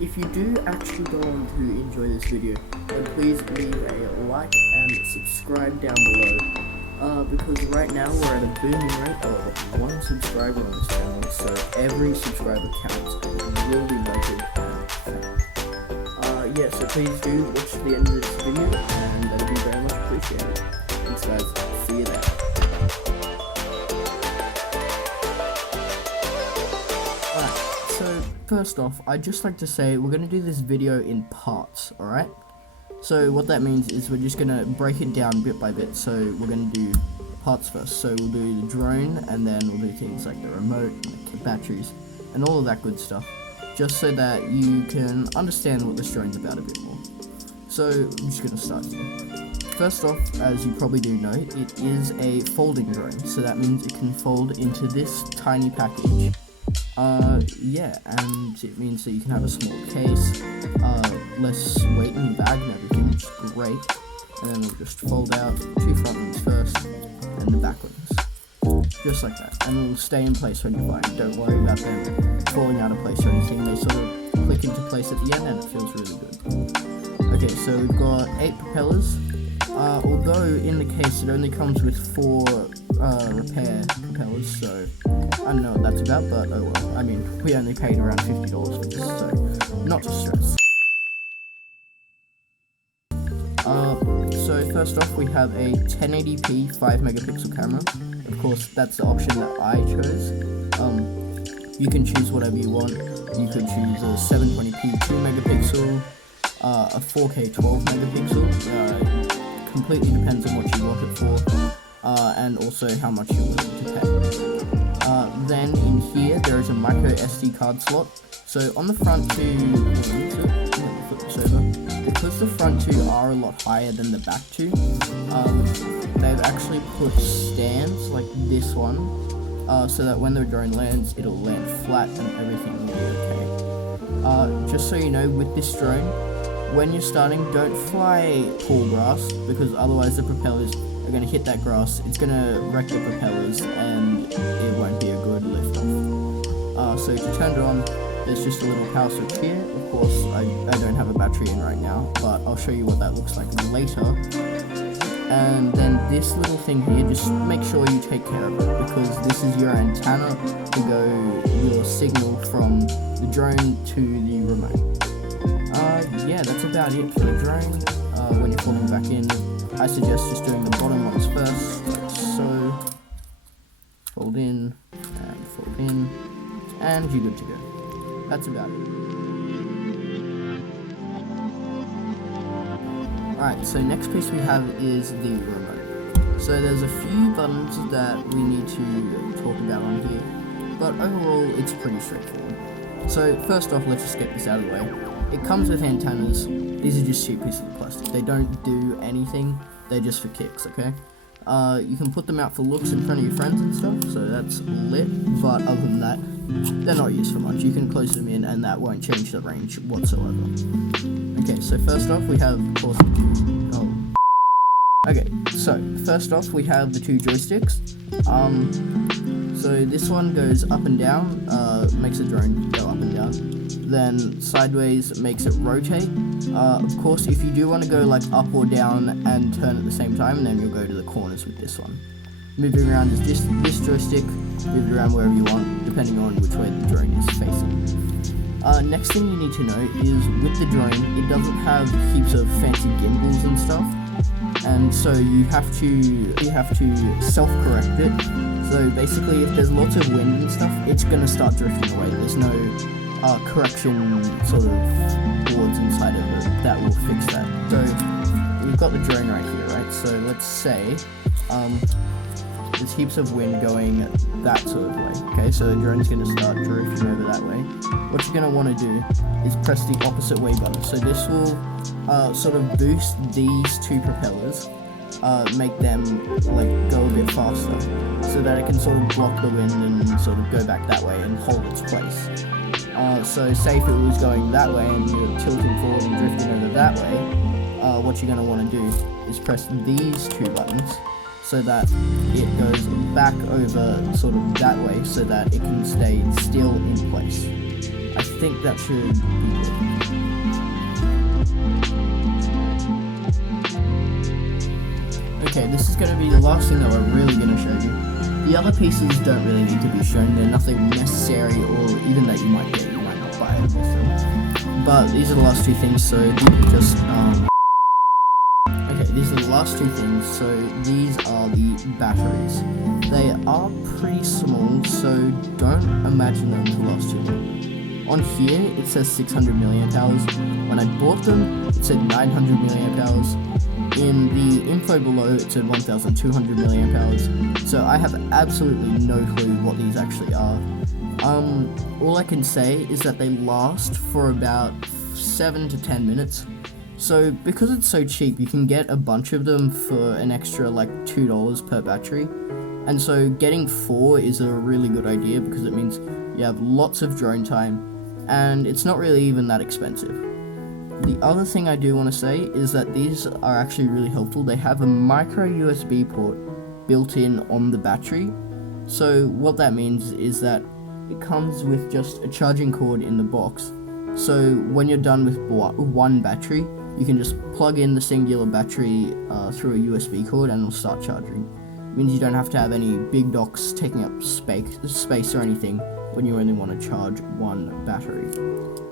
if you do actually go on to enjoy this video, then please leave a like and subscribe down below. Because right now we're at a booming rate of 1 subscriber on this channel, so every subscriber counts and will be noted. Yeah, so please do watch the end of this video, and that'll be very much appreciated. Thanks guys, see you there. So first off, I'd just like to say we're going to do this video in parts, alright? So what that means is we're just going to break it down bit by bit. So we're going to do parts first. So we'll do the drone, and then we'll do things like the remote, and the batteries, and all of that good stuff, just so that you can understand what this drone's about a bit more. So I'm just going to start here. First off, as you probably do know, it is a folding drone, so that means it can fold into this tiny package. Yeah, and it means that you can have a small case, less weight in your bag and everything, which is great. And then we'll just fold out 2 front ones first, and the back ones. Just like that. And it'll stay in place when you're flying. Don't worry about them falling out of place or anything. They sort of click into place at the end, and it feels really good. Okay, so we've got 8 propellers. Although in the case it only comes with 4 repair propellers, so I don't know what that's about, but oh well. I mean, we only paid around $50 for this, so not to stress. So first off, we have a 1080p 5 megapixel camera. Of course, that's the option that I chose. You can choose whatever you want. You could choose a 720p 2 megapixel, a 4K 12 megapixel. Completely depends on what you want it for, and also how much you're willing to pay. Then in here there is a micro SD card slot. So on the front two, flip this over, because the front two are a lot higher than the back two, they've actually put stands like this one, so that when the drone lands, it'll land flat and everything will be okay. Just so you know, with this drone, when you're starting, don't fly tall grass, because otherwise the propellers are going to hit that grass, it's going to wreck the propellers, and it won't be a good lift off. So to turn it on, there's just a little power switch here. Of course, I don't have a battery in right now, but I'll show you what that looks like later. And then this little thing here, just make sure you take care of it, because this is your antenna to go your signal from the drone to the remote. Yeah, that's about it for the drone. When you're folding back in, I suggest just doing the bottom ones first, like so. Fold in, and you're good to go. That's about it. Alright, so next piece we have is the remote. So there's a few buttons that we need to talk about on here, but overall it's pretty straightforward. So first off, let's just get this out of the way. It comes with antennas. These are just cheap pieces of plastic. They don't do anything. They're just for kicks, okay? You can put them out for looks in front of your friends and stuff, so that's lit. But other than that, they're not used for much. You can close them in and that won't change the range whatsoever. Okay, so first off we have, of course, okay, so first off we have the 2 joysticks. So this one goes up and down, makes the drone go up and down. Then sideways makes it rotate. Of course, if you do want to go like up or down and turn at the same time, then you'll go to the corners with this one. Moving around is just this joystick. Move it around wherever you want, depending on which way the drone is facing. Next thing you need to know is with the drone, it doesn't have heaps of fancy gimbals and stuff, and so you have to self-correct it. So basically, if there's lots of wind and stuff, it's gonna start drifting away. There's no correction sort of boards inside of it that will fix that. So we've got the drone right here, right? So let's say there's heaps of wind going that sort of way. Okay, so the drone's going to start drifting over that way. What you're going to want to do is press the opposite way button. So this will sort of boost these 2 propellers, make them like go a bit faster, so that it can sort of block the wind and sort of go back that way and hold its place. So say if it was going that way and you're tilting forward and drifting over that way, what you're going to want to do is press these 2 buttons, so that it goes back over sort of that way, so that it can stay still in place. I think that should be good. okay, this is going to be the last thing that we're really going to show you. The other pieces don't really need to be shown. They're nothing necessary, or even that you might get. You might not buy it with them. But these are the last two things, so these are just, okay, these are the last two things, so these are the batteries. They are pretty small, so don't imagine them to last too long. On here, it says 600 milliamp hours. When I bought them, it said 900 milliamp hours. In the info below, it said 1200 milliamp hours. So I have absolutely no clue what these actually are. All I can say is that they last for about 7 to 10 minutes. So because it's so cheap, you can get a bunch of them for an extra like $2 per battery. And so getting 4 is a really good idea because it means you have lots of drone time, and it's not really even that expensive. The other thing I do want to say is that these are actually really helpful. They have a micro USB port built in on the battery. So what that means is that it comes with just a charging cord in the box. So when you're done with one battery, you can just plug in the singular battery through a USB cord and it'll start charging. It means you don't have to have any big docks taking up space or anything when you only want to charge one battery.